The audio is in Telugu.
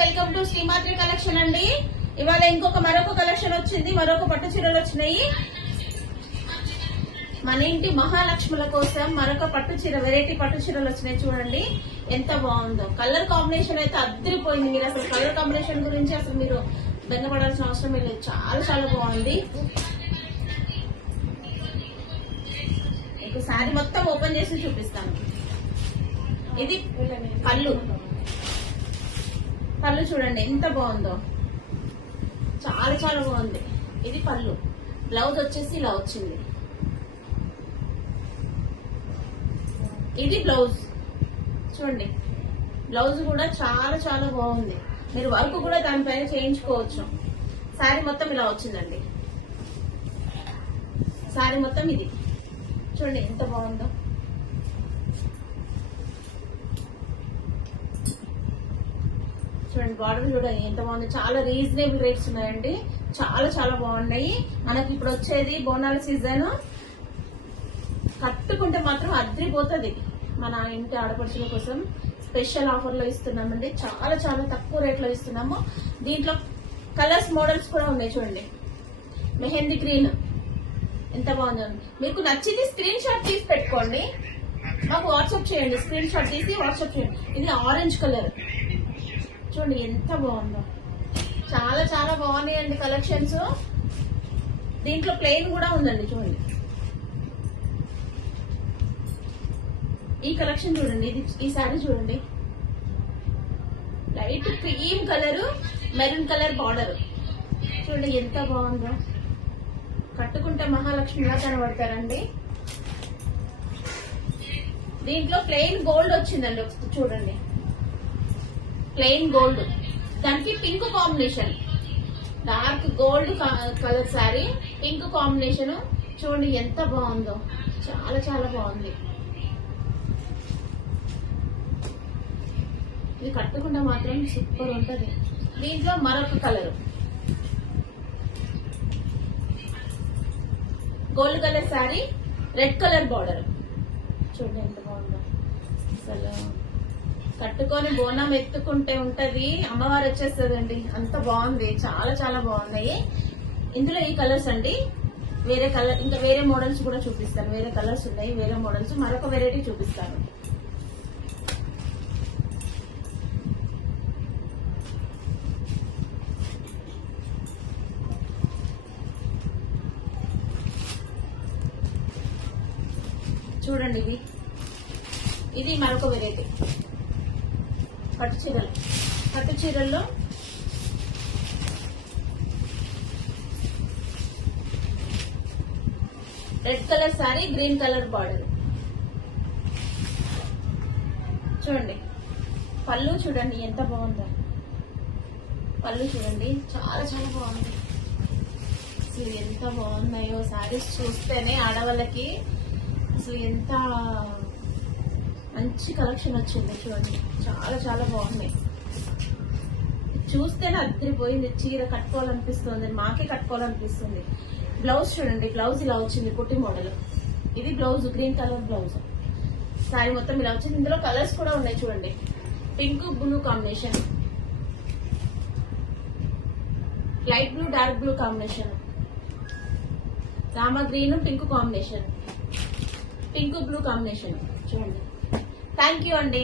వెల్కమ్ టు శ్రీమాత్రి కలెక్షన్ అండి. ఇవాళ మరొక కలెక్షన్ వచ్చింది, మరొక పట్టు చీరలు వచ్చినాయి. మన ఇంటి మహాలక్ష్ముల కోసం మరొక పట్టు చీర, వెరైటీ పట్టు చీరలు వచ్చినాయి. చూడండి ఎంత బాగుందో. కలర్ కాంబినేషన్ అయితే అద్దరిపోయింది. మీరు అసలు కలర్ కాంబినేషన్ గురించి అసలు మీరు బెంగపడాల్సిన అవసరం లేదు. చాలా చాలా బాగుంది. మీకు శారీ మొత్తం ఓపెన్ చేసి చూపిస్తాను. ఇది పళ్ళు చూడండి ఎంత బాగుందో, చాలా చాలా బాగుంది. ఇది పళ్ళు. బ్లౌజ్ వచ్చేసి ఇలా వచ్చింది. ఇది బ్లౌజ్ చూడండి. బ్లౌజ్ కూడా చాలా చాలా బాగుంది. మీరు వర్క్ కూడా దానిపైన చేయించుకోవచ్చు. శారీ మొత్తం ఇలా వచ్చిందండి. శారీ మొత్తం ఇది చూడండి ఎంత బాగుందో. చూడండి బార్డర్ చూడండి ఎంత బాగుంది. చాలా రీజనబుల్ రేట్స్ ఉన్నాయండి. చాలా చాలా బాగున్నాయి. మనకి ఇప్పుడు వచ్చేది బోనాల సీజన్. కట్టుకుంటే మాత్రం అద్రిపోతుంది. మన ఇంటి ఆడపడుచుల కోసం స్పెషల్ ఆఫర్ లో ఇస్తున్నామండి. చాలా చాలా తక్కువ రేట్ లో ఇస్తున్నాము. దీంట్లో కలర్స్ మోడల్స్ కూడా ఉన్నాయి. చూడండి మెహందీ గ్రీన్ ఎంత బాగుందో. మీకు నచ్చింది స్క్రీన్ షాట్ తీసి పెట్టుకోండి, మాకు వాట్సాప్ చేయండి. స్క్రీన్ షాట్ తీసి వాట్సాప్ చేయండి. ఇది ఆరెంజ్ కలర్ చూడండి ఎంత బాగుందో. చాలా చాలా బాగున్నాయండి కలెక్షన్స్. దీంట్లో ప్లెయిన్ కూడా ఉందండి. చూడండి ఈ కలెక్షన్ చూడండి. ఈ శారీ చూడండి, light cream colour, maroon colour border. చూడండి ఎంత బాగుందో. కట్టుకుంటే మహాలక్ష్మిలా కనబడతారండి. దీంట్లో ప్లెయిన్ గోల్డ్ వచ్చిందండి. చూడండి ప్లెయిన్ గోల్డ్, దానికి pink combination, dark gold colour sari, pink combination. చూడండి ఎంత బాగుందో, చాలా చాలా బాగుంది. ఇది కట్టుకుంటే మాత్రం సూపర్ ఉంటది. దీంట్లో మరొక colour gold colour sari, red colour border. చూడండి ఎంత బాగుందో. అసలు కట్టుకొని బోనం ఎత్తుకుంటే ఉంటది, అమ్మవారు వచ్చేస్తుందండి. అంత బాగుంది. చాలా చాలా బాగున్నాయి. ఇందులో ఈ కలర్స్ అండి. వేరే కలర్ ఇంకా వేరే మోడల్స్ కూడా చూపిస్తాను. వేరే కలర్స్ ఉన్నాయి, వేరే మోడల్స్. మరొక వెరైటీ చూపిస్తాను. చూడండి ఇది మరొక వెరైటీ పట్టు చీరలు. పట్టు చీరల్లో red colour sari, green colour border. చూడండి పళ్ళు చూడండి ఎంత బాగుందో. పళ్ళు చూడండి చాలా చాలా బాగుంది. అసలు ఎంత బాగున్నాయో శారీస్ చూస్తేనే ఆడవాళ్ళకి అసలు ఎంత మంచి కలెక్షన్ వచ్చింది. చూడండి చాలా చాలా బాగున్నాయి. చూస్తేనే అద్దరిపోయింది. చీర కట్టుకోవాలనిపిస్తుంది, మాకే కట్టుకోవాలనిపిస్తుంది. బ్లౌజ్ చూడండి, బ్లౌజ్ ఇలా వచ్చింది కుట్టి మోడల్. ఇది blouse green colour blouse. Sari మొత్తం ఇలా వచ్చింది. ఇందులో కలర్స్ కూడా ఉన్నాయి. చూడండి pink blue combination, light blue dark blue combination, Rama green pink combination, pink blue combination. చూడండి. థ్యాంక్ యూ అండి.